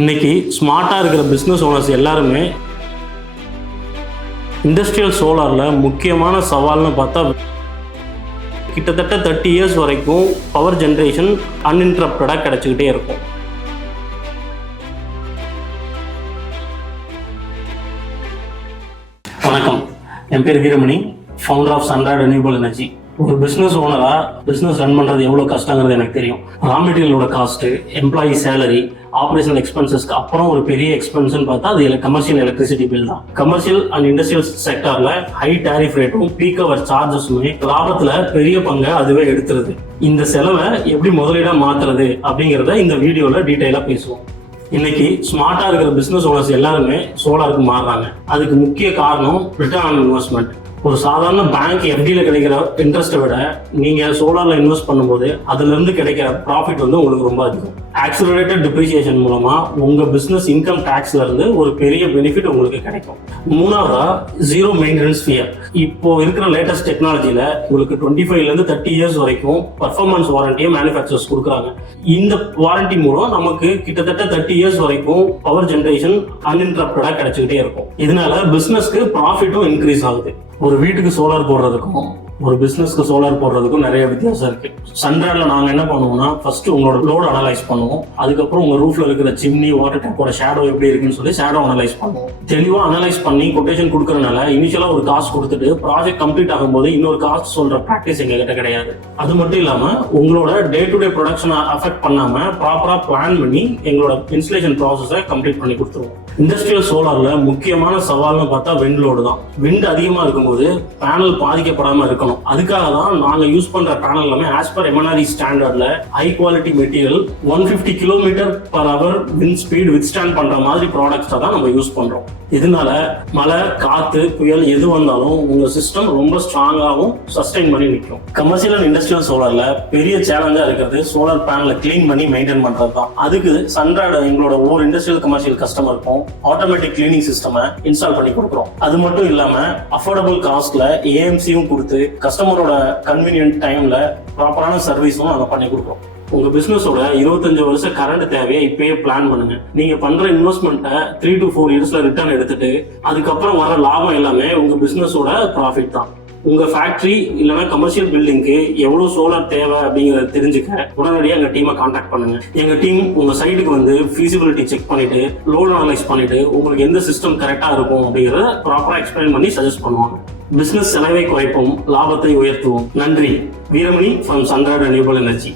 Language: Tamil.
இன்றைக்கி ஸ்மார்ட்டாக இருக்கிற பிஸ்னஸ் ஓனர்ஸ் எல்லாருமே இண்டஸ்ட்ரியல் சோலாரில் முக்கியமான சவால்னு பார்த்தா கிட்டத்தட்ட 30 இயர்ஸ் வரைக்கும் பவர் ஜென்ரேஷன் அன்இன்டரப்டடாக கிடச்சிக்கிட்டே இருக்கும். வணக்கம், என் பேர் Veeramani, founder of Sunroid renewable energy. ஒரு பிஸ்னஸ் ஓனராக பிஸ்னஸ் ரன் பண்ணுறது எவ்வளோ கஷ்டங்கிறது எனக்கு தெரியும். ரா மெட்டீரியலோட காஸ்ட்டு, எம்ப்ளாயி சேலரி, ஆப்ரேஷனல் எக்ஸ்பென்சஸ்க்கு அப்புறம் ஒரு பெரிய எக்ஸ்பென்ஸ்னு பார்த்தா அது கமர்ஷியல் எலக்ட்ரிசிட்டி பில் தான். கமர்ஷியல் அண்ட் இண்டஸ்ட்ரியல் செக்டரில் ஹை டேரிஃப் ரேட்டும் பீக் அவர் சார்ஜஸுமே லாபத்தில் பெரிய பங்கை அதுவே எடுத்துருது. இந்த செலவை எப்படி முதலீடாக மாற்றுறது அப்படிங்கிறத இந்த வீடியோவில் டீட்டெயிலாக பேசுவோம். இன்னைக்கு ஸ்மார்ட்டாக இருக்கிற பிஸ்னஸ் ஓனர்ஸ் எல்லாருமே சோலாருக்கு மாறுறாங்க. அதுக்கு முக்கிய காரணம் ரிட்டர்ன் ஆன் இன்வெஸ்ட்மெண்ட். ஒரு சாதாரண பேங்க் எஃப்டியில் கிடைக்கிற இன்ட்ரெஸ்ட்டை விட நீங்கள் சோலாரில் இன்வெஸ்ட் பண்ணும்போது அதுலேருந்து கிடைக்கிற ப்ராஃபிட் வந்து உங்களுக்கு ரொம்ப அதிகம். ஆக்சிலரேட்டட் டிப்ரிசியேஷன் மூலமாக உங்கள் பிஸ்னஸ் இன்கம் டேக்ஸ்லேருந்து ஒரு பெரிய பெனிஃபிட் உங்களுக்கு கிடைக்கும். மூணாவதா, ஜீரோ மெயின்டெனன்ஸ் ஃபியர். இப்போ இருக்கிற லேட்டஸ்ட் டெக்னாலஜியில் உங்களுக்கு 25 to 30 இயர்ஸ் வரைக்கும் பர்ஃபார்மன்ஸ் வாரண்டியை மேனுஃபேக்சர்ஸ் கொடுக்குறாங்க. இந்த வாரண்டி மூலம் நமக்கு கிட்டத்தட்ட 30 இயர்ஸ் வரைக்கும் பவர் ஜென்ரேஷன் அன்இன்டரப்டடாக கிடைச்சிக்கிட்டே இருக்கும். இதனால பிஸ்னஸ்க்கு ப்ராஃபிட்டும் இன்க்ரீஸ் ஆகுது. ஒரு வீட்டுக்கு சோலார் போடுறதுக்கும் ஒரு பிஸ்னஸ்க்கு சோலார் போடுறதுக்கும் நிறைய வித்தியாசம் இருக்கு. சன்ராய்டில் நாங்கள் என்ன பண்ணுவோம்னா, ஃபர்ஸ்ட் உங்களோட லோடு அனலைஸ் பண்ணுவோம். அதுக்கப்புறம் உங்கள் ரூஃப்ல இருக்கிற சிம்னி, வாட்டர் டேப்போட ஷேடோ எப்படி இருக்குன்னு சொல்லி ஷேடோ அனலைஸ் பண்ணுவோம். தெளிவாக அனலைஸ் பண்ணி கொட்டேஷன் கொடுக்கறதுனால இனிஷியலாக ஒரு காஸ்ட் கொடுத்துட்டு ப்ராஜெக்ட் கம்ப்ளீட் ஆகும்போது இன்னொரு காஸ்ட் சொல்ற ப்ராக்டிஸ் எங்ககிட்ட கிடையாது. அது மட்டும் இல்லாமல் உங்களோட டே டு டே ப்ரொடக்ஷனை அஃபெக்ட் பண்ணாமல் ப்ராப்பராக பிளான் பண்ணி எங்களோட இன்ஸ்டலேஷன் ப்ராசஸை கம்ப்ளீட் பண்ணி கொடுத்துருவோம். இண்டஸ்ட்ரியல் சோலாரில் முக்கியமான சவால்னு பார்த்தா விண்ட் லோடு தான். விண்ட் அதிகமாக இருக்கும்போது பேனல் பாதிக்கப்படாமல் இருக்கணும். அதுக்காக தான் நாங்கள் யூஸ் பண்ற பேனல் எல்லாமே ஆஸ் பர் எம்என்ஆர்இ ஸ்டாண்டர்ட்ல high quality material 150 km/h wind speed withstand பண்ற மாதிரி ப்ராடக்ட்ஸை தான் நம்ம யூஸ் பண்றோம். இதனால மழை, காத்து, புயல் எது வந்தாலும் உங்க சிஸ்டம் ரொம்ப ஸ்ட்ராங்காகவும் சஸ்டெயின் பண்ணி நிற்கும். கமர்ஷியல் அண்ட் இண்டஸ்ட்ரியல் சோலார்ல பெரிய சேலஞ்சா இருக்கிறது சோலார் பேனலை கிளீன் பண்ணி மெயின்டைன் பண்றது தான். அதுக்கு சன்ராய்டு எங்களோட ஒவ்வொரு இண்டஸ்ட்ரியல் கமர்ஷியல் கஸ்டமருக்கும் ஆட்டோமேட்டிக் கிளீனிங் சிஸ்டமை இன்ஸ்டால் பண்ணி கொடுக்குறோம். அது மட்டும் இல்லாம அஃபோர்டபுள் காஸ்ட்ல ஏஎம்சியும் கொடுத்து கஸ்டமரோட கன்வீனியன்ட் டைம்ல ப்ராப்பரான சர்வீஸும் நாங்கள் பண்ணி கொடுக்குறோம். உங்க பிசினஸோட 25 வருஷ கரண்ட் தேவையை இப்பயே பிளான் பண்ணுங்க. நீங்க பண்ற இன்வெஸ்ட்மெண்ட்டை 3 to 4 இயர்ஸ்ல ரிட்டர்ன் எடுத்துட்டு அதுக்கப்புறம் வர லாபம் எல்லாமே உங்க பிசினஸோட ப்ராஃபிட் தான். உங்க ஃபேக்டரி இல்லைன்னா கமர்ஷியல் பில்டிங்க்கு எவ்வளவு சோலார் தேவை அப்படிங்கறத தெரிஞ்சுக்க உடனடியாக எங்க டீமை கான்டாக்ட் பண்ணுங்க. எங்க டீம் உங்க சைட்டுக்கு வந்து ஃபீசிபிலிட்டி செக் பண்ணிட்டு, லோட் அனலைஸ் பண்ணிட்டு உங்களுக்கு எந்த சிஸ்டம் கரெக்டா இருக்கும் அப்படிங்கறத ப்ராப்பரா எக்ஸ்பிளைன் பண்ணி சஜஸ்ட் பண்ணுவாங்க. பிசினஸ் செலவை குறைப்போம், லாபத்தை உயர்த்துவோம். நன்றி. Veeramani from Sunroid renewable energy.